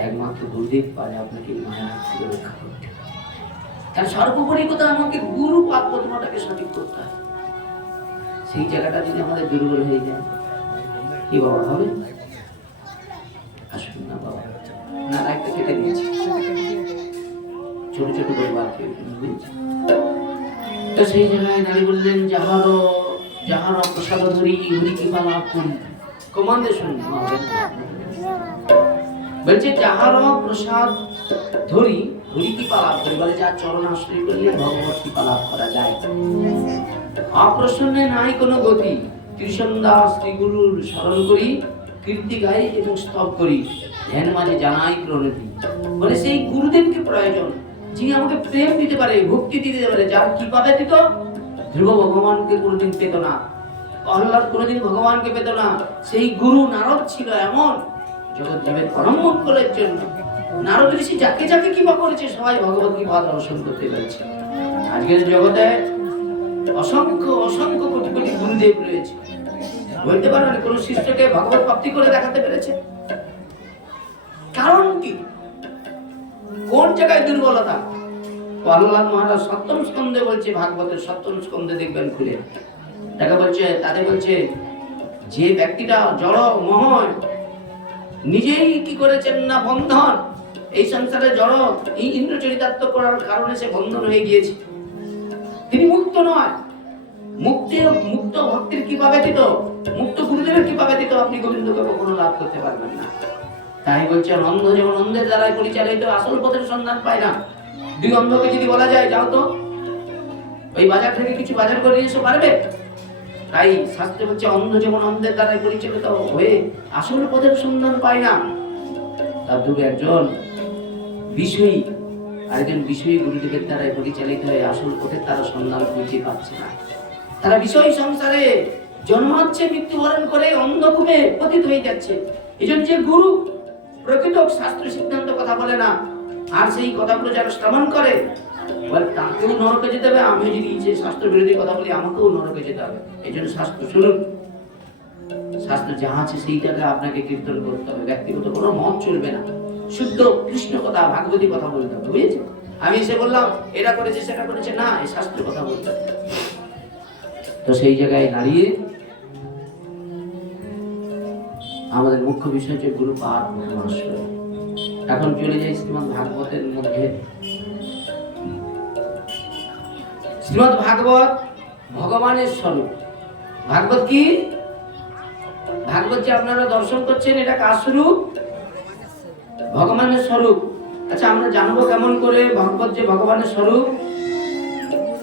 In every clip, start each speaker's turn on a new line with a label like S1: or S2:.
S1: একমাত্র গুরুদেব পারে আপনাকে মায়া থেকে রক্ষা করতে তার সর্বোপরি কথা আমাকে গুরু পাদ প্রতিমাটাকে সঠিক করতে হয়। সেই জায়গাটা যদি আমাদের দুর্বল হয়ে যায়, কি বাবা হবে? আসুন না বাবা। না, একটা কেটে দিয়েছি। ছোট ছোট বলব আর কি বুঝছি তো সেই জায়গায় নারী বললেন যাহারও যাহার প্রসাদ ধরি হরি কৃপা লাভ করি। কমান্ডে শুনুন বলছে, যাহার প্রসাদ ধরি হরি কৃপা লাভ করি? বলে, যার চরণ আশ্রয় করলে ভগবত কৃপা লাভ করা যায়? অপ্রসন্নে নাই কোনো গতি। কৃষ্ণ দাস গুরুর স্মরণ করি, কীর্তি গাই এবং স্তব করি। ধ্যান মাঝে জানাই প্রণতি। বলে, সেই গুরুদেবকে প্রয়োজন, যিনি আমাকে প্রেম দিতে পারে, ভক্তি দিতে পারে, যার কি পাবে দিত ধ্রুব ভগবানকে কোনোদিন পেত না। প্রহ্লাদ কোনোদিন ভগবানকে পেত না। সেই গুরু নারদ ছিল এমন জগৎ পরম মঙ্গলের জন্য। নারদ ঋষি যাকে যাকে কিবা করেছে, সবাই ভগবত কৃপা দর্শন করতে পেরেছে। আজকের জগতে অসংখ্য অসংখ্য কোটি কোটি গুরুদেব রয়েছে। বলতে পারবেন কোন শিষ্যকে ভগবত প্রাপ্তি করে দেখাতে পেরেছে? কারণ কি? কোন জায়গায় দুর্বলতা? প্রহ্লাদ মহারাজ সপ্তম স্কন্ধে বলছে, ভাগবতের সপ্তম স্কন্ধে দেখবেন খুলে। দেখা বলছে তাদের বলছে, যে ব্যক্তিটা জড় মহয় নিজেই কি করেছেন না বন্ধন? এই সংসারে জড়, এই ইন্দ্র চরিতার্থ করার কারণে সে বন্ধন হয়ে গিয়েছে। তিনি মুক্ত নয়। মুক্তি, মুক্ত ভক্তির কি পাবে দিত মুক্ত গুরুদেবের কি পাবে দিত আপনি গোবিন্দকে কখনো লাভ করতে পারবেন না। তাই বলছেন, অন্ধ যেমন অন্ধের দ্বারাই পরিচালিত আসল পথের সন্ধান পায় না। দুই অন্ধকে যদি বলা যায়, যাও তো। ওই বাজার থেকে কিছু বাজার করে নিয়ে এসে পারবে? তাই শাস্ত্রে হচ্ছে অন্ধ যেমন অন্ধের দ্বারাই পরিচালিত হয়ে আসল পথের সন্ধান পায় না। তার দূরে একজন বিষয়ী, আরেকজন বিষয়ী গুরুদেবের দ্বারাই পরিচালিত হয়ে আসল পথের তারা সন্ধান খুঁজে পাচ্ছে না। তারা বিষয় সংসারে জন্মাচ্ছে মৃত্যুবরণ করে অন্ধকূপে পতিত হয়ে যাচ্ছে। এই জন্য যে গুরু প্রকৃত শাস্ত্র সিদ্ধান্ত কথা বলে না, আর সেই কথাগুলো যারা শ্রবণ করে বলে, তাকেও নরকে যেতে হবে, আমি যদি যে শাস্ত্র বিরোধী কথা বলি, আমাকেও নরকে যেতে হবে। এই জন্য শাস্ত্র শুনুন। শাস্ত্র যা আছে, সেইটাকে আপনাকে কীর্তন করতে হবে। ব্যক্তিগত কোনো মত চলবে না। শুদ্ধ কৃষ্ণ কথা, ভাগবতী কথা বলতে হবে বুঝেছে আমি এসে বললাম এটা করেছে, সেটা করেছে। না, এই শাস্ত্র কথা বলতে তো সেই জায়গায় দাঁড়িয়ে আমাদের মুখ্য বিষয় হচ্ছে গুরু পাঠ এখন চলে যাই শ্রীমদ ভাগবতের মধ্যে। শ্রীমদ ভাগবত ভগবানের স্বরূপ। ভাগবত কি? ভাগবত যে আপনারা দর্শন করছেন, এটা কার স্বরূপ? ভগবানের স্বরূপ। আচ্ছা আমরা জানব কেমন করে ভাগবত যে ভগবানের স্বরূপ?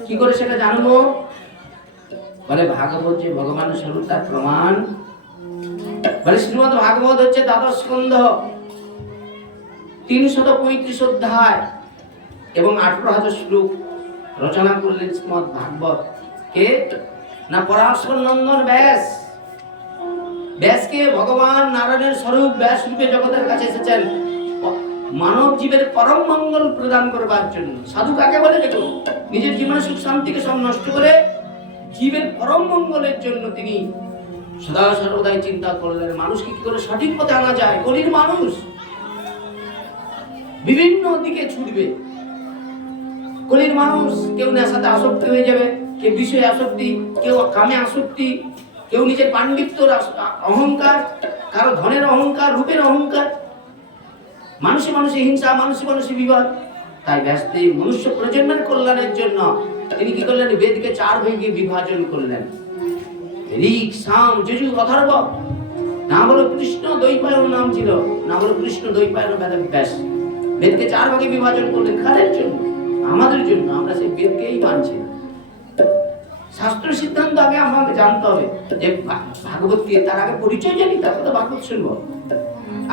S1: কি করে সেটা জানব? বলে, ভাগবত যে ভগবানের স্বরূপ, তার প্রমাণ। বলে, শ্রীমদ ভাগবত হচ্ছে দ্বাদশ স্কন্ধ, তিনশত পঁয়ত্রিশ অধ্যায় এবং আঠারো হাজার শ্লোক। রচনা করলেন শ্রীমদ ভাগবত। কে? না পরাশর নন্দন ব্যাস ব্যাসকে ভগবান নারায়ণের স্বরূপ ব্যাস রূপে জগতের কাছে এসেছেন। মানব জীবের পরম মঙ্গল প্রদান করবার জন্য। সাধু কাকে বলে দেখুন? নিজের জীবনের সুখ শান্তিকে সব নষ্ট করে জীবের পরম মঙ্গলের জন্য তিনি সদা সর্বদাই চিন্তা করলেন মানুষকে কি করে সঠিক পথে আনা যায়? গরিব মানুষ। বিভিন্ন দিকে ছুটবে। গরিব মানুষ, কেউ নেশাতে আসক্তি হয়ে যাবে, কেউ বিষয়ে আসক্তি, কেউ কামে আসক্তি, কেউ নিজের পাণ্ডিত্যর অহংকার, কারও ধনের অহংকার, রূপের অহংকার। মানুষে মানুষে হিংসা, মানুষে মানুষে বিবাদ। তাই ব্যস্তে মনুষ্য প্রজন্মের কল্যাণের জন্য তিনি কি করলেন? বেদকে চার ভাগে বিভাজন করলেন। ঋক, সাম, যজু, অথর্ব। নাম হলো কৃষ্ণ, দৈপায়ন নাম ছিল। নাম হলো কৃষ্ণ, দৈপায়ন ব্যাস বেদকে চার ভাগে বিভাজন করলেন। কাদের জন্য? আমাদের জন্য, আমরা সেই বেদকেই মানছি। শাস্ত্র সিদ্ধান্ত আগে আমাকে জানতে হবে যে ভাগবত কে, তার আগে পরিচয় জানি, তারপর তো ভাগবত শুনব।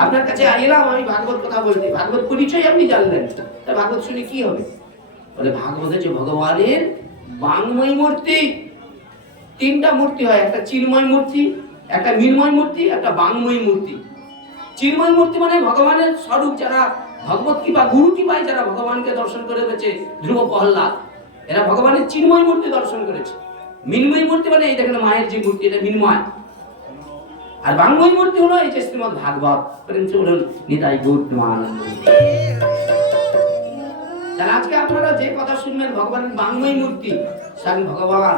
S1: আপনার কাছে এলাম, আমি ভাগবত কথা বলতে ভাগবত পরিচয় আপনি জানলেন, তা ভাগবত শুনে কি হবে? বলে, ভাগবত হচ্ছে ভগবানের বাংময় মূর্তি। তিনটা মূর্তি হয়, একটা চিন্ময় মূর্তি, একটা মৃন্ময় মূর্তি, একটা বাংময় মূর্তি। চিন্ময় মূর্তি মানে ভগবানের স্বরূপ, যারা ভগবত কি বা গুরু কি পায় যারা ভগবানকে দর্শন করে গেছে, ধ্রুব প্রহ্লাদ, এরা ভগবানের চিন্ময় মূর্তি দর্শন করেছে। মৃন্ময় মূর্তি মানে এই দেখেন মায়ের যে মূর্তি, এটা মৃন্ময়। আর বাংময় মূর্তি হলো এই যে শ্রীমদ ভাগবত নিতাই তাহলে আজকে আপনারা যে কথা শুনবেন ভগবানের বাংময় মূর্তি ভগবান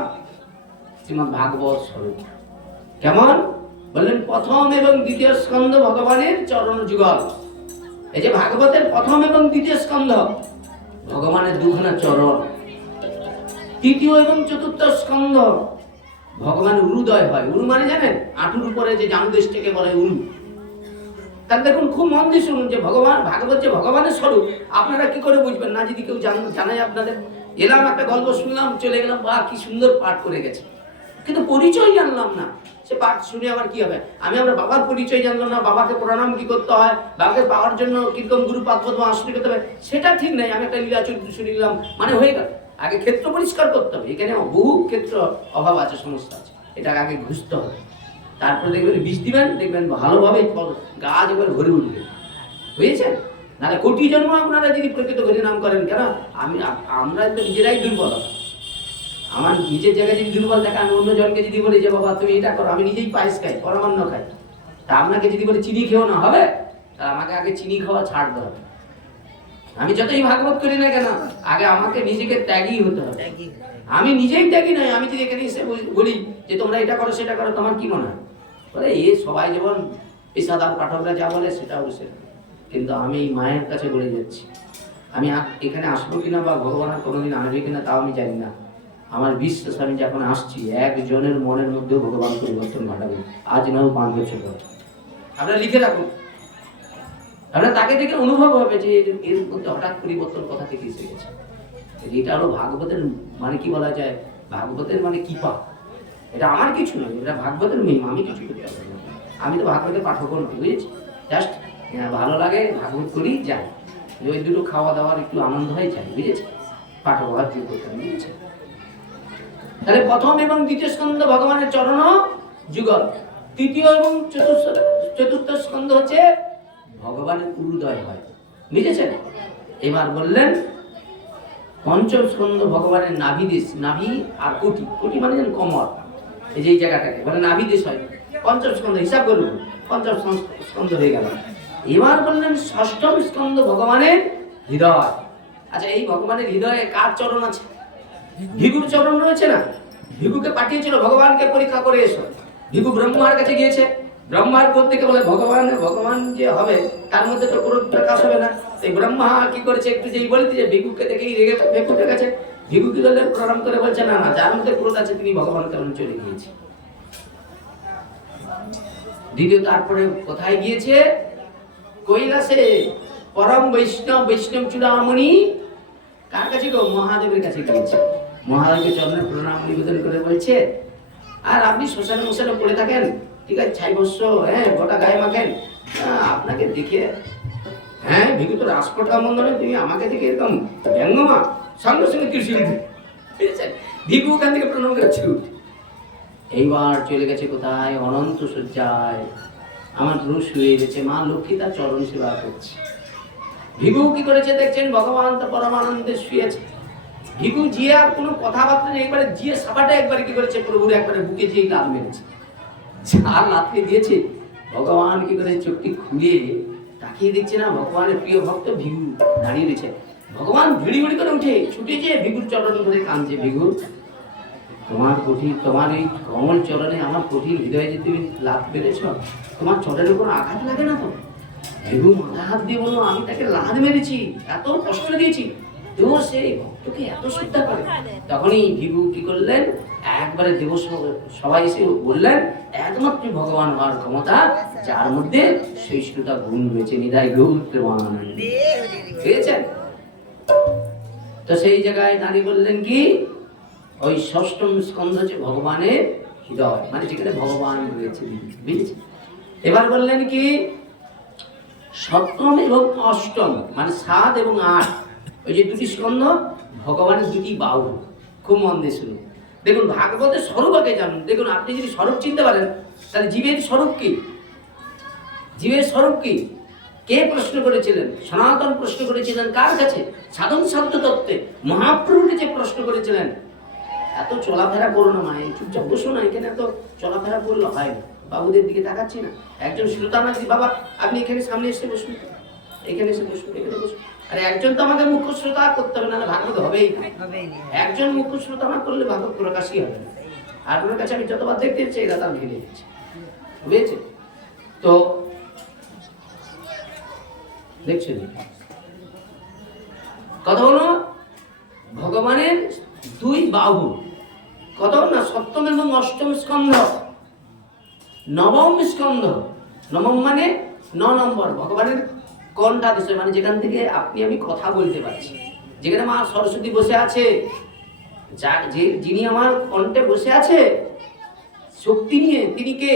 S1: শ্রীমদ ভাগবত স্বরূপ। কেমন? বললেন, প্রথম এবং দ্বিতীয় স্কন্ধ ভগবানের চরণ যুগল এই যে ভাগবতের প্রথম এবং দ্বিতীয় স্কন্ধ, ভগবানের দুখানা চরণ। তৃতীয় এবং চতুর্থ স্কন্ধ, ভগবানের উরুদয় হয়। উরু মানে জানেন? আঁটুর উপরে যে জানুদেশটাকে বলে উরু। তার দেখুন, খুব মন দিয়ে শুনুন যে ভগবান, ভাগবত যে ভগবানের স্বরূপ, আপনারা কি করে বুঝবেন না? যদি কেউ জান- জানাই আপনাদের। এলাম একটা গল্প শুনলাম, চলে গেলাম বা কি সুন্দর পাঠ করে গেছে। কিন্তু পরিচয় জানলাম না। সে পাঠ শুনে আবার কি হবে? আমি আমার বাবার পরিচয় জানলাম না, বাবাকে প্রণাম কি করতে হয়, বাবাকে পাওয়ার জন্য কীরকম গুরু পাত্র আশ্রয় করতে হবে, সেটা ঠিক নাই। আমি একটা লীলা চরিত্র শুনে নিলাম মানে হয়ে গেল। আগে ক্ষেত্র পরিষ্কার করতে হবে। এখানে বহু ক্ষেত্র অভাব আছে, সমস্যা আছে। এটাকে আগে ঘুষতে হবে। তারপরে দেখবেন বিষ দিবেন, দেখবেন ভালোভাবে গাছ একবার ভরে উঠবে। বুঝেছেন নাহলে কোটি জন্ম আপনারা যদি প্রকৃত হরি নাম করেন। কেন? আমি আমরা নিজেরাই দুর্বল। আমার নিজের জায়গায় যদি দুর্বল থাকে আমি অন্য জনকে যদি বলি যে বাবা তুমি এটা করো আমি নিজেই পায়েস খাই পরমান্ন খাই। তা আপনাকে যদি বলি চিনি খেও না হবে? তা আমাকে আগে চিনি খাওয়া ছাড়তে হবে আমি যতই ভাগবত করি না কেন আগে আমাকে নিজেকে ত্যাগী হতে হবে। আমি নিজেই ত্যাগী নয় আমি যদি এখানে এসে বলি- যে তোমরা এটা করো সেটা করো তোমার কি মনে হয়? বলে এ সবাই যেমন পেশাদার পাঠকরা যা বলে সেটাও সে কিন্তু আমি মায়ের কাছে বলে যাচ্ছি। আমি এখানে আসব কিনা বা ভগবান কোনোদিন আসবে কিনা তাও আমি জানি না। আমার বিশ্বাস, আমি যখন আসছি, একজনের মনের মধ্যে ভগবান পরিবর্তন ঘটাবে। আজ নয় পাঁচ বছর পর। আপনারা লিখে রাখুন। আপনার তাকে দেখে অনুভব হবে যে এর- মধ্যে হঠাৎ পরিবর্তন কথা থেকে এসে গেছে। এটা হলো ভাগবতের মানে কি বলা যায়? ভাগবতের মানে কৃপা। এটা আমার কিছু নয়, এটা ভাগবতের মহিমা, আমি কিছু করতে পারব আমি তো ভাগবতের পাঠক নয় বুঝেছি? জাস্ট ভালো লাগে, ভাগবত করি, যাই। ওই দুটো খাওয়া দাওয়ার একটু আনন্দ হয়, যাই, বুঝেছি? পাঠক হওয়ার যোগ্য করতে বুঝেছি? তাহলে প্রথম এবং দ্বিতীয় স্কন্ধ ভগবানের চরণ যুগল। তৃতীয় এবং চতুর্থ চতুর্থ স্কন্ধ হচ্ছে ভগবানের উরুদয় হয়। বুঝেছেন? এবার বললেন, পঞ্চম স্কন্ধ ভগবানের নাভি দেশ, নাভি আর কোটি। কোটি মানে যেন কমর এই যে জায়গাটাকে মানে নাভি দেশ হয়। পঞ্চম স্কন্ধ, হিসাব করুন। পঞ্চম স্কন্ধ হয়ে গেল। এবার বললেন, ষষ্ঠম স্কন্ধ ভগবানের হৃদয়। আচ্ছা এই ভগবানের হৃদয়ে কার চরণ আছে? ভিগুর চরণ রয়েছে না? ভিগুকে পাঠিয়েছিল, ভগবানকে পরীক্ষা করে এসো। ভিগু ব্রহ্মার কাছে গিয়েছে। ব্রহ্মার থেকে বলে, ভগবান ভগবান যে হবে, তার মধ্যে তো ক্রোধ প্রকাশ হবে না। এই ব্রহ্মা কি করেছে? একটু যেই বলতে যে ভিগুকে দেখেই রেগে ভেকুটে গেছে ভিগু কি করলেন প্রণাম করে বলছে, না না, যার মধ্যে ক্রোধ আছে, তিনি ভগবান তেমন চলে গিয়েছে। দ্বিতীয় তারপরে কোথায় গিয়েছে? কৈলাসে। পরম বৈষ্ণব বৈষ্ণব চূড়ামণি। কার কাছে গো? মহাদেবের কাছে গিয়েছে। মহাদেবকে চরণে প্রণাম নিবেদন করে বলছে, আর আপনি শ্মশানে মশানে পড়ে থাকেন? ঠিক আছে, ছাই বস্য হ্যাঁ গোটা গায়ে মাখেন। আপনাকে দেখে হ্যাঁ ভিগু তো রাজপট বন্ধনে তুমি আমাকে দেখে এরকম ব্যঙ্গমা, সঙ্গে সঙ্গে কৃষি ভিগু ওখান থেকে প্রণাম করে এইবার চলে গেছে কোথায়? অনন্ত সজ্জায় আমার রুশ শুয়ে গেছে, মা লক্ষ্মী তার চরণ সেবা করছে। ভিগু কি করেছে দেখছেন? ভগবান তো পরমানন্দে শুয়েছে। ভিগু জিয়ে আর কোনো কথাবার্তা নেই। একবারে জিয়ে সাপাটা একবারে কি করেছে? প্রভুর একবারে বুকে যেই লাভ মেরেছে। আর লাফিয়ে দিয়েছে। ভগবান কি করে চোখটি খুলে তাকিয়ে দেখছে না? ভগবানের প্রিয় ভক্ত ভিগু দাঁড়িয়ে রয়েছে। ভগবান ভিড়ি ভিড়ি করে উঠে ছুটেছে ভিগুর চরণ ধরে কাঁদছে। ভিগু তোমার কঠিন তোমার এই কমল চরণে আমার কঠিন হৃদয়ে যে তুমি লাভ পেরেছ তোমার চরণের উপর আঘাত লাগে না তো? ভিগু মাথা হাত দিয়ে বলল, আমি তাকে লাদ মেরেছি, এত কষ্ট দিয়েছি। তখনই কি করলেন? একবারে দেব সবাই এসে বললেন, একমাত্র ভগবান হওয়ার ক্ষমতা, যার মধ্যে সহিষ্ণুতা গুণ রয়েছে নিদায় পেয়েছেন তো সেই জায়গায় দাঁড়িয়ে বললেন কি? ওই ষষ্ঠম স্কন্ধ হচ্ছে ভগবানের হৃদয়। মানে যেখানে ভগবান রয়েছে বুঝেছি এবার বললেন কি? সপ্তম এবং অষ্টম মানে সাত এবং আট ওই যে দুটি স্কন্ধ, ভগবানের দুটি বাহু। খুব মন দিয়ে শুনুন। দেখুন, ভাগবতের স্বরূপ আগে জানুন। দেখুন, আপনি যদি স্বরূপ চিনতে পারেন, তাহলে জীবের স্বরূপ কি? জীবের স্বরূপ কি? কে প্রশ্ন করেছিলেন? সনাতন প্রশ্ন করেছিলেন কার কাছে? সাধন সাধ্য তত্ত্বে মহাপ্রভুকে যে প্রশ্ন করেছিলেন, এত চলাফেরা করো না মায়ের চুপচাপ বসো না, এখানে এত চলাফেরা করলে হয় বাবুদের দিকে তাকাচ্ছি না। একজন শ্রোতা না বাবা, আপনি এখানে সামনে এসে বসুন। এখানে এসে বসুন, এখানে বসুন। আরে একজন তো আমাদের মুখ্য শ্রোতা করতে হবে না ভাগবত হবেই। না। একজন মুখ্য শ্রোতা না করলে ভাগবত প্রকাশই হবে না। আর ওনার কাছে আমি যতবার দেখতে চাই দাদা ভেঙে দিচ্ছি বুঝেছে? তো দেখছেন? কথা হলো ভগবানের দুই বাহু। কত না সপ্তম এবং অষ্টম স্কন্ধ। নবম স্কন্ধ। নবম মানে ন নম্বর। ভগবানের কণ্ঠা বিষয় মানে যেখান থেকে আপনি, আমি কথা বলতে পারছি। যেখানে মা সরস্বতী বসে আছে, যা, যে, যিনি আমার কণ্ঠে বসে আছে, শক্তি নিয়ে তিনি কে?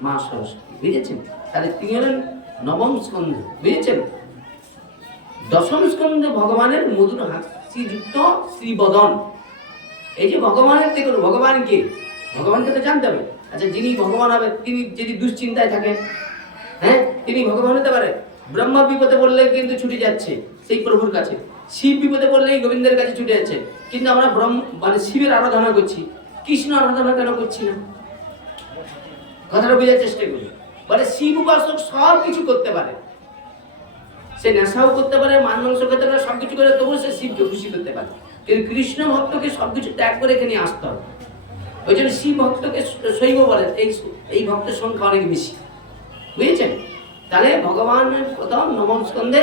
S1: মা সরস্বতী, বুঝেছেন? তাহলে তিনি হলেন নবম স্কন্ধ, বুঝেছেন? দশম স্কন্ধে ভগবানের মধুর হাসিযুক্ত শ্রীবদন। এই যে ভগবানের দেখুন ভগবান কে? ভগবানকে তো জানতে হবে। আচ্ছা যিনি ভগবান হবে, তিনি যদি দুশ্চিন্তায় থাকেন হ্যাঁ তিনি ভগবান হতে পারে। ব্রহ্মা বিপদে পড়লে কিন্তু ছুটে যাচ্ছে সেই প্রভুর কাছে। শিব বিপদে পড়লেই গোবিন্দের কাছে ছুটে যাচ্ছে। কিন্তু আমরা ব্রহ্ম মানে শিবের আরাধনা করছি। কৃষ্ণ আরাধনা কেন করছি না? কথাটা বোঝার চেষ্টা করি। বলে শিব উপাসক সব কিছু করতে পারে। সে নেশাও করতে পারে মান মাংস খেতে পারে সবকিছু করে তবু সে শিবকে খুশি করতে পারে। কিন্তু কৃষ্ণ ভক্তকে সবকিছু ত্যাগ করে এখানে আসতে হবে। ওই জন্য শিব ভক্তকে শৈব বলে এই ভক্তের সংখ্যা অনেক বেশি। বুঝেছেন? তাহলে ভগবানের প্রথম নবম স্কন্ধে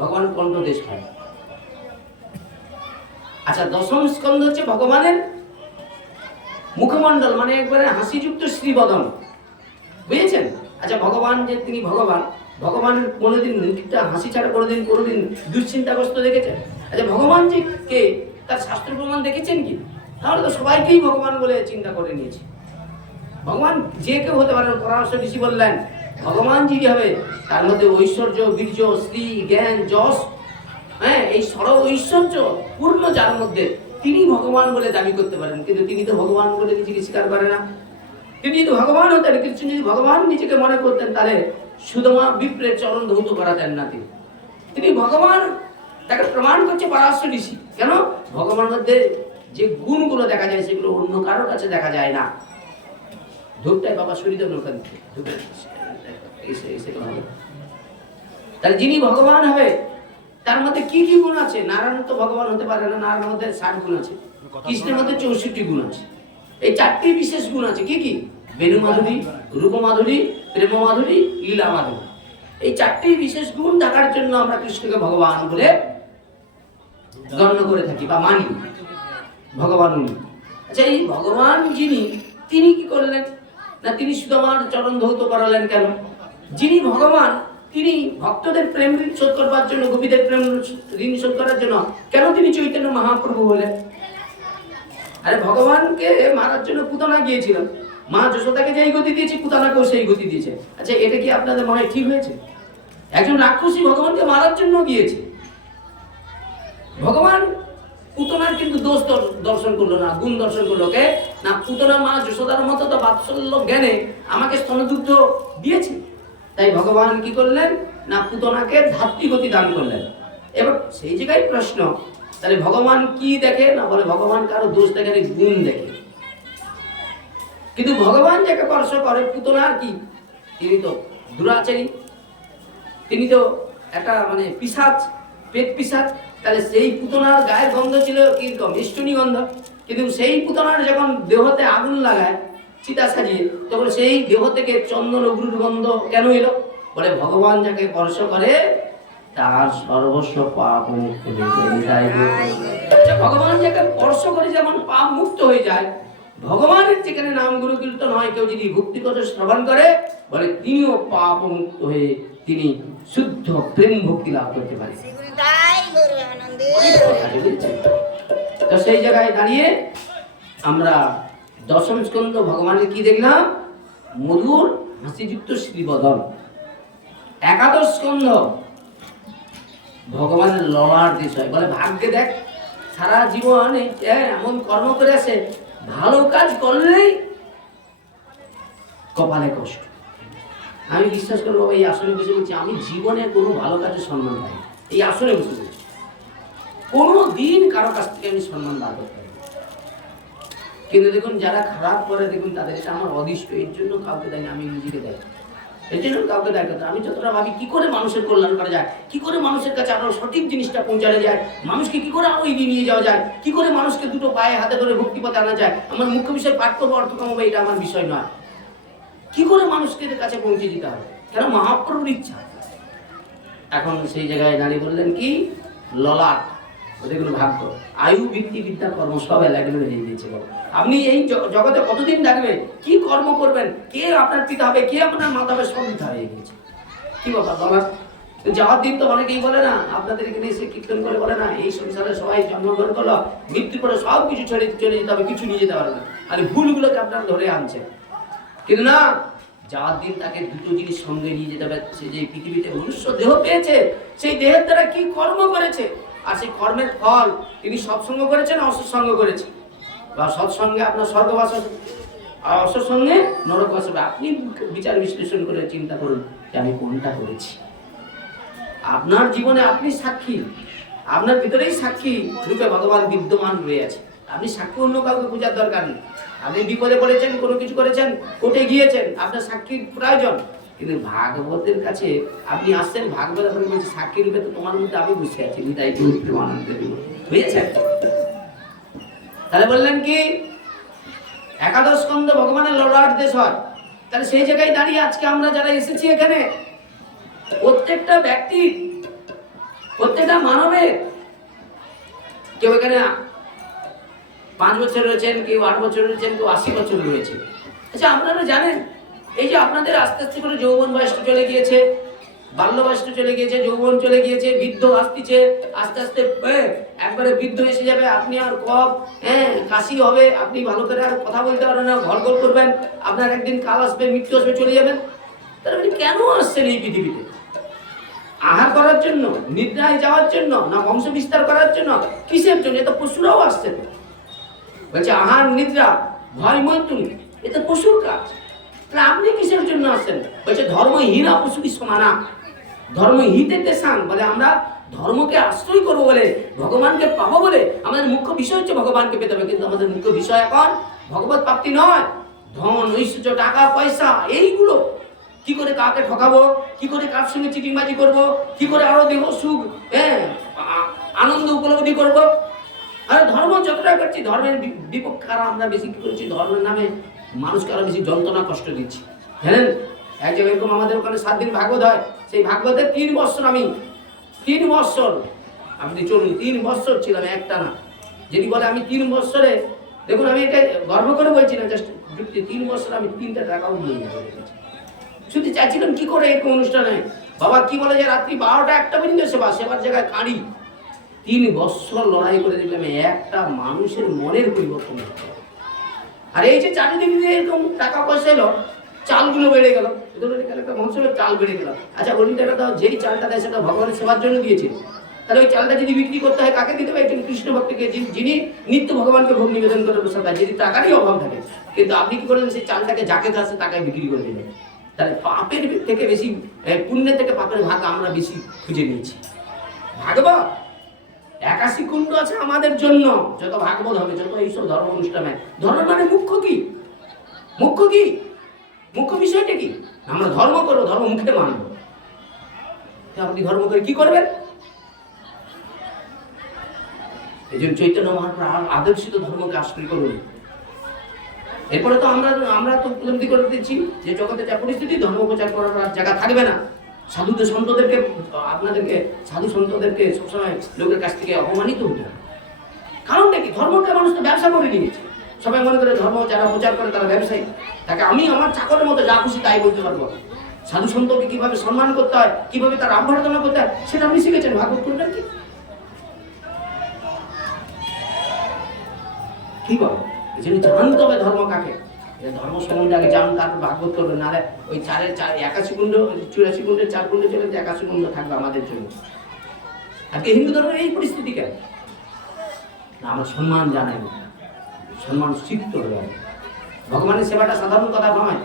S1: ভগবান কণ্ঠদেশ হয়। আচ্ছা দশম স্কন্ধ হচ্ছে ভগবানের মুখমণ্ডল মানে একবারে হাসিযুক্ত শ্রীবদন বুঝেছেন? আচ্ছা ভগবান যে তিনি ভগবান, ভগবানের কোনোদিন হাসি ছাড়া কোনোদিন কোনোদিন দুশ্চিন্তাগ্রস্ত দেখেছেন? আচ্ছা ভগবান যে কে, তার শাস্ত্র প্রমাণ দেখেছেন কি? তাহলে তো সবাইকেই ভগবান বলে চিন্তা করে নিয়েছে। ভগবান যে কেউ হতে পারেন, পরামর্শ ঋষি বললেন ভগবান যিনি হবে তার মধ্যে ঐশ্বর্য, বীর্য, শ্রী জ্ঞান, যশ হ্যাঁ এই সর ঐশ্বর্য পূর্ণ যার মধ্যে তিনি ভগবান বলে দাবি করতে পারেন। কিন্তু তিনি তো ভগবান বলে নিজেকে স্বীকার করে না। তিনি যদি ভগবান হতেন কৃষ্ণ যদি ভগবান নিজেকে মনে করতেন, তাহলে সুদমা বিপ্রের চরণ ধৌত করাতেন না তিনি। তিনি ভগবান, তাকে প্রমাণ করছে পরাশর ঋষি। কেন? ভগবানের মধ্যে যে গুণগুলো দেখা যায়, সেগুলো অন্য কারোর কাছে দেখা যায় না। ধূপটাই বাবা শরীর ধূপের তাহলে যিনি ভগবান হবে, তার মধ্যে কি কি গুণ আছে? নারায়ণ তো ভগবান হতে পারে না, নারায়ণের মধ্যে ষাট গুণ আছে। কৃষ্ণের মধ্যে চৌষট্টি গুণ আছে। এই চারটি বিশেষ গুণ আছে। কি কি? মাধুরী, রূপ মাধুরী, প্রেম মাধুরী, লীলা মাধুরী। এই চারটি বিশেষ গুণ থাকার জন্য আমরা কৃষ্ণকে ভগবান বলে গণ্য করে থাকি বা মানি। ভগবান আচ্ছা এই ভগবান যিনি, তিনি কি করলেন? না তিনি শুধু আমার চরণ ধৌত করালেন কেন? যিনি ভগবান, তিনি ভক্তদের প্রেম ঋণ শোধ করবার জন্য, গোপীদের প্রেম ঋণ শোধ করার জন্য, কেন তিনি চৈতন্য মহাপ্রভু হলেন? আরে ভগবানকে মারার জন্য পুতনা গিয়েছিল মা যশোদাকে যেই গতি দিয়েছে, পুতনাকেও সেই গতি দিয়েছে। আচ্ছা এটা কি আপনাদের মনে ঠিক হয়েছে? একজন রাক্ষসী ভগবানকে মারার জন্য গিয়েছে। ভগবান পুতনার কিন্তু দোষ দর্শন করল না, গুণ দর্শন করল। কে না পুতনা মা যশোদার মতো তো বাৎসল্য জ্ঞানে আমাকে স্তনদুগ্ধ দিয়েছে। তাই ভগবান কি করলেন? না, পুতনাকে ধাত্রীগতি দান করলেন। এবার সেই জায়গায় প্রশ্ন, তাহলে ভগবান কি দেখে? না, বলে ভগবান কারও দোষ দেখে গুণ দেখে। কিন্তু ভগবান যাকে স্পর্শ করে পুতনার কি? তিনি তো দুরাচারী। তিনি তো একটা মানে পিসাচ, পেট পিসাচ। তাহলে সেই পুতনার গায়ের গন্ধ ছিল কীরকম? মিষ্টনী গন্ধ। কিন্তু সেই পুতনার যখন দেহতে আগুন লাগায় চিতা সাজিয়ে তখন সেই দেহ থেকে চন্দন অগ্রুর গন্ধ কেন এলো? বলে ভগবান যাকে স্পর্শ করে তার সর্বস্ব পাপ মুক্ত আচ্ছা, ভগবান যাকে স্পর্শ করে যেমন পাপ মুক্ত হয়ে যায় ভগবানের যেখানে নাম গুরু কীর্তন হয় কেউ যদি ভক্তি করে শ্রবণ করে বলে তিনিও পাপ মুক্ত হয়ে তিনি শুদ্ধ প্রেম ভক্তি লাভ করতে পারে তো সেই জায়গায় দাঁড়িয়ে আমরা দশম স্কন্ধ ভগবানের কি দেখলাম? মধুর হাসিযুক্ত শ্রীবদন। একাদশ স্কন্ধ ভগবানের লড়ার বিষয়। বলে, ভাগ্যে দেখ, সারা জীবন এমন কর্ম করে আসে ভালো কাজ করলেই কপালে কষ্ট। আমি বিশ্বাস করব, এই আসনে বসে বলছি, আমি জীবনে কোনো ভালো কাজের সম্মান পাই এই আসনে বসে বলছি। কোনো দিন কারও কাছ থেকে আমি সম্মান লাভ করতে পারি কিন্তু দেখুন, যারা খারাপ করে, দেখুন, তাদের এটা আমার অদৃষ্ট। এর জন্য কাউকে দেয়, আমি নিজেকে দেয়। এর জন্য কাউকে দেয়। আমি যতটা ভাবি, কি করে মানুষের কল্যাণ করা যায়? কি করে মানুষের কাছে আরও সঠিক জিনিসটা পৌঁছানো যায়? মানুষকে কি করে আরও এগিয়ে নিয়ে যাওয়া যায়? কি করে মানুষকে দুটো পায়ে হাতে করে ভক্তি পথে আনা যায়? আমার মুখ্য বিষয় পাঠ করব, অর্থ কামাবো, এটা আমার বিষয় নয়। কি করে মানুষকে কাছে পৌঁছে দিতে হবে? কেন? মহাপ্রভুর ইচ্ছা। এখন সেই জায়গায় দাঁড়িয়ে বললেন কি? ললাট। ওদের কোনো ভাগ্য আয়ু বৃত্তি বিদ্যা কর্ম সব এলাকাগুলো হয়ে গিয়েছে আপনি এই জগতে কতদিন থাকবেন কি কর্ম করবেন? কে আপনার পিতা হবে? কে আপনার মাতা হবে? সব পিতা হয়ে গিয়েছে। কি কথা ললাট যাওয়ার দিন তো অনেকেই বলে না, আপনাদের এখানে এসে কীর্তন করে বলে না, এই সংসারে সবাই জন্মগ্রহণ করল মৃত্যুর পরে সব কিছু ছেড়ে চলে যেতে হবে, কিছু নিয়ে যেতে পারবে না। আর ভুলগুলোকে আপনারা ধরে আনছে কিন্তু না যাওয়ার দিন তাকে দুটো জিনিস সঙ্গে নিয়ে যেতে হবে সে যে পৃথিবীতে মনুষ্য দেহ পেয়েছে, সেই দেহের দ্বারা কি কর্ম করেছে? আর সেই কর্মের ফল তিনি সৎসঙ্গ করেছেন, অসৎসঙ্গ করেছে বা সৎসঙ্গে আপনার স্বর্গবাস আর অসৎসঙ্গে নরকবাস হবে আপনি বিচার বিশ্লেষণ করে চিন্তা করুন যে আমি কোনটা করেছি। আপনার জীবনে আপনি সাক্ষী, আপনার ভিতরেই সাক্ষী রূপে ভগবান বিদ্যমান রয়ে আছে। আপনি সাক্ষী অন্য কাউকে বোঝার দরকার নেই। আপনি বিপদে পড়েছেন, কোনো কিছু করেছেন, কোর্টে গিয়েছেন, আপনার সাক্ষীর প্রয়োজন। কিন্তু ভাগবতের কাছে আপনি আসছেন, ভাগবত আপনাকে বলছে সাক্ষী রূপে তো তোমার মধ্যে আমি বসে আছি, নিতাই বুঝেছে তাহলে বললেন কি, একাদশ স্কন্ধ ভগবানের লড়ার দেশ হয় তাহলে সেই জায়গায় দাঁড়িয়ে আজকে আমরা যারা এসেছি এখানে, প্রত্যেকটা ব্যক্তি, প্রত্যেকটা মানবের কেউ এখানে পাঁচ বছর রয়েছেন, কেউ আট বছর রয়েছেন, কেউ আশি বছর রয়েছে আচ্ছা আপনারা জানেন এই যে আপনাদের আস্তে আস্তে করে যৌবন বয়সটা চলে গিয়েছে, বাল্য বয়সটা চলে গিয়েছে, যৌবন চলে গিয়েছে, বৃদ্ধ আসতেছে, আস্তে আস্তে একবারে বৃদ্ধ এসে যাবে, আপনি আর কফ হ্যাঁ কাশি হবে, আপনি ভালো করে আর কথা বলতে পারবেন না ঘর ঘর করবেন, আপনার একদিন কাল আসবে, মৃত্যু আসবে, চলে যাবেন। তাহলে আপনি কেন আসছেন এই পৃথিবীতে? আহার করার জন্য, নিদ্রায় যাওয়ার জন্য, না বংশ বিস্তার করার জন্য, কিসের জন্য? এটা পশুরাও আসছে তো। বলছে, আহার, নিদ্রা ভয় মৈতুন এটা পশুর কাজ। আপনি কিসের জন্য আসেন বলছে, ধর্মহীনা পশুকি সমানা। ধর্মহিতে দেশান, বলে আমরা ধর্মকে আশ্রয় করব বলে, ভগবানকে পাবো বলে আমাদের মুখ্য বিষয় হচ্ছে ভগবানকে পেতে হবে। কিন্তু আমাদের মুখ্য বিষয় এখন ভগবত প্রাপ্তি নয়, ধন, ঐশ্বর্য, টাকা, পয়সা, এইগুলো। কি করে কাকে ঠকাবো? কি করে কার সঙ্গে চিটিংবাজি করব? কি করে আরও দেহ সুখ হ্যাঁ আনন্দ উপলব্ধি করব? আর ধর্ম যতটা করছি, ধর্মের বিপক্ষে আমরা বেশি কি করছি? ধর্মের নামে মানুষকে আরও বেশি যন্ত্রণা, কষ্ট দিচ্ছি। জানেন? এক জায়গায় এরকম আমাদের ওখানে সাত দিন ভাগবত হয়, সেই ভাগবতের তিন বছর আমি, তিন বছর আপনি চলুন, তিন বছর ছিলাম একটা না। যদি বলে আমি তিন বছরে দেখুন আমি এটা গর্ব করে বলছি না জাস্ট যুক্তি, তিন বছর আমি তিনটা টাকাও নিয়ে শুধু চাইছিলাম কি করে এরকম অনুষ্ঠানে? বাবা, কি বলে যে রাত্রি বারোটা একটা পর্যন্ত সেবা সেবার জায়গায় কাঁড়ি। তিন বছর লড়াই করে দেখলাম, একটা মানুষের মনের পরিবর্তন পারে। আর এই যে চারিদিক দিয়ে এরকম টাকা পয়সা এলো, চালগুলো বেড়ে গেল। ধরুন এখানে চাল বেড়ে গেল। আচ্ছা ওই টাকা দাও যেই চালটা দেয় সেটা ভগবানের সেবার জন্য দিয়েছে। তাহলে ওই চালটা যদি বিক্রি করতে হয়, কাকে দিতে হবে? একজন কৃষ্ণ ভক্তকে, যিনি- নিত্য ভগবানকে ভোগ নিবেদন করে বসে থাকে যদি টাকারই অভাব থাকে, কিন্তু আপনি কি করলেন? সেই চালটাকে যাকে আসে তাকে বিক্রি করে দিলেন। তাহলে পাপের থেকে বেশি পুণ্যের থেকে পাপের ভাগ আমরা বেশি খুঁজে নিয়েছি। ভাগবত একাশি কুণ্ড আছে আমাদের জন্য। যত ভাগবত হবে, যত এইসব ধর্ম অনুষ্ঠানে ধর্ম মানে মুখ্য কি? মুখ্য কি? মুখ্য বিষয়টা কি? আমরা ধর্ম করব, ধর্ম মুখে মানব। আপনি ধর্ম করে কি করবেন? এই জন্য চৈতন্য মহাপ্রভু আদর্শিত ধর্মকে আশ্রয় করুন। এরপরে তো আমরা আমরা তো উপলব্ধি করে দিচ্ছি যে জগতে যা পরিস্থিতি, ধর্ম প্রচার করার জায়গা থাকবে না। সাধুদের সন্তদেরকে, আপনাদেরকে, সাধু সন্তদেরকে সবসময় লোকের কাছ থেকে অপমানিত হতে হয়। কারণটা কি? ধর্মকে মানুষ তো ব্যবসা করে নিয়েছে। সবাই মনে করে ধর্ম যারা প্রচার করে তারা ব্যবসায়ী। তাকে আমি আমার চাকরের মতো যা খুশি তাই বলতে পারব। সাধু সন্তকে কীভাবে সম্মান করতে হয়, কীভাবে তার অভ্যর্থনা করতে হয়, সেটা আপনি শিখেছেন, ভাগবত কি? কি বলো? জন্য জানতে হবে ধর্ম কাকে। যে ধর্ম সম্বন্ধে আগে জানুন তারপর ভাগবত করবেন নাহলে ওই চারের চার, একাশি কুণ্ড, চুরাশি কুণ্ডের চার কুণ্ডে চলে যে একাশি কুণ্ড থাকবে আমাদের জন্য। আজকে হিন্দু ধর্মের এই পরিস্থিতি কেন? না, আমরা সম্মান জানাই না। সম্মান শিখতে হবে আগে। ভগবানের সেবাটা সাধারণ কথা নয়।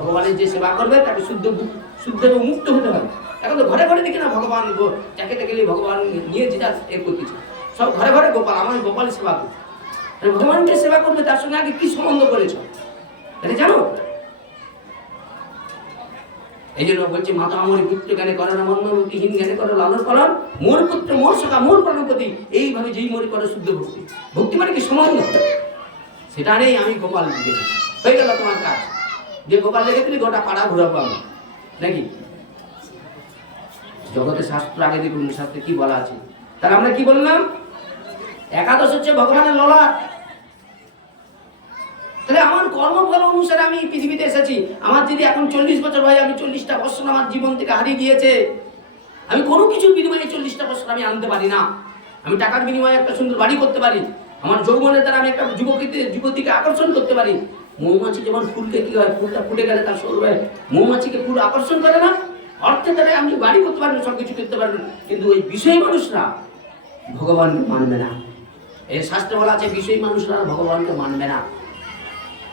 S1: ভগবানের যে সেবা করবে, তাকে শুদ্ধ শুদ্ধ এবং মুক্ত হতে হবে। এখন তো ঘরে ঘরে দেখি না ভগবান যাকে দেখলে ভগবান নিয়ে যেটা এ করতেছে সব ঘরে ঘরে গোপাল আমার গোপালের সেবা করি তাহলে ভগবানকে সেবা করবে, তার সঙ্গে আগে কি সম্বন্ধ করেছ এটা জানো এই জন্য বলছে, মাতা আমার পুত্র জ্ঞানে করে না? মন্দ রুটিহীন জ্ঞানে করে লালন পালন? মোর পুত্র, মোর সখা, মোর প্রাণপতি। এইভাবে যেই মরি করে শুদ্ধ ভক্তি। ভক্তি মানে কি? সম্বন্ধ সেটা নেই আমি গোপাল লিখেছি হয়ে গেল তোমার কাজ। যে গোপাল লেগে দিলি গোটা পাড়া ঘুরাবো আমি নাকি? জগতে শাস্ত্র আগে দেখুন, শাস্ত্রে কি বলা আছে? তাহলে আমরা কি বললাম? একাদশ হচ্ছে ভগবানের ললা তাহলে আমার কর্মফল অনুসারে আমি পৃথিবীতে এসেছি। আমার যদি এখন চল্লিশ বছর হয় আমি চল্লিশটা বছর আমার জীবন থেকে হারিয়ে গিয়েছে। আমি কোনো কিছুর বিনিময়ে চল্লিশটা বছর আমি আনতে পারি না। আমি টাকার বিনিময়ে একটা সুন্দর বাড়ি করতে পারি। আমার যৌবনের দ্বারা আমি একটা যুবকীতে, যুবতীকে আকর্ষণ করতে পারি। মৌমাছি যেমন ফুলকে কি হয়, ফুলটা ফুটে গেলে তার সরু হয়। মৌমাছিকে ফুল আকর্ষণ করে না। অর্থে দ্বারা আমি বাড়ি করতে পারবেন সব কিছু করতে পারবেন কিন্তু ওই বিষয় মানুষরা ভগবানকে মানবে না। এই শাস্ত্রে বলা আছে, বিষয় মানুষরা ভগবানকে মানবে না।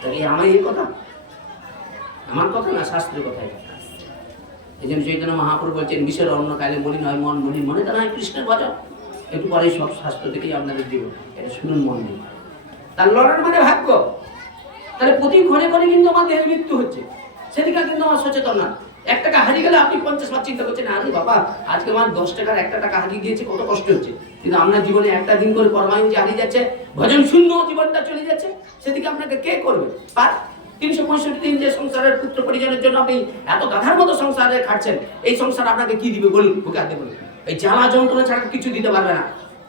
S1: তাহলে আমার এই কথা? আমার কথা না শাস্ত্রের কথা এটা এই জন্য চৈতন্য মহাপ্রভু বলছেন বিশ্বের অন্য কালে মলিন নয় মন, মলিন মনে তা নয় কৃষ্ণের বাজাও একটু পরে সব শাস্ত্র থেকেই আপনাদের দিব। এটা শুনুন মন নেই তার লড়ার মানে ভাগ্য। তাহলে প্রতি ঘরে ঘরে কিন্তু আমার দেহের মৃত্যু হচ্ছে। সেদিকে কিন্তু আমার সচেতন না। এক টাকা হারিয়ে গেলে আপনি পঞ্চাশ বার চিন্তা করছেন, আরে বাবা, আজকে আমার দশ টাকার একটা টাকা হারিয়ে গিয়েছে, কত কষ্ট হচ্ছে? কিন্তু আপনার জীবনে একটা দিন করে কর্মায়ু যে হারিয়ে যাচ্ছে, ভজন শূন্য জীবনটা চলে যাচ্ছে, সেদিকে আপনাকে কে করবে? পার তিনশো পঁয়ষট্টি দিন যে সংসারের পুত্র পরিজনের জন্য আপনি এত গাধার মতো সংসারে খাটছেন, এই সংসার আপনাকে কি দিবে বলুন? বুকে হাতে বলুন। এই জ্বালা যন্ত্রণা ছাড়া কিছু দিতে পারবে না।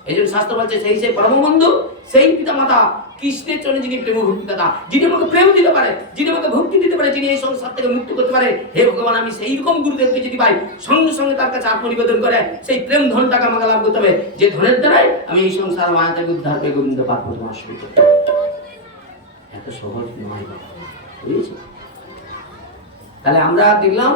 S1: এই জন্য শাস্ত্র বলছে, সেই সেই পরমবন্ধু, সেই পিতা মাতা কৃষ্ণের চরণে যিনি প্রেম ভক্তি দাতা যিনি আমাকে প্রেম দিতে পারে, যিনি আমাকে ভক্তি দিতে পারে, যিনি এই সংসার থেকে মুক্ত করতে পারে, হে ভগবান, আমি সেই রকম গুরুদেবকে যদি পাই, সঙ্গে সঙ্গে তার কাছে আত্মনিবেদন করে, সেই প্রেম ধন টাকা আমাকে লাভ করতে হবে। যে ধনের দ্বারাই আমি এই সংসার মায়া থেকে উদ্ধার পেয়ে গোবিন্দ পাঠ করতে শুরু করতে এত সহজ নয় তাহলে আমরা দেখলাম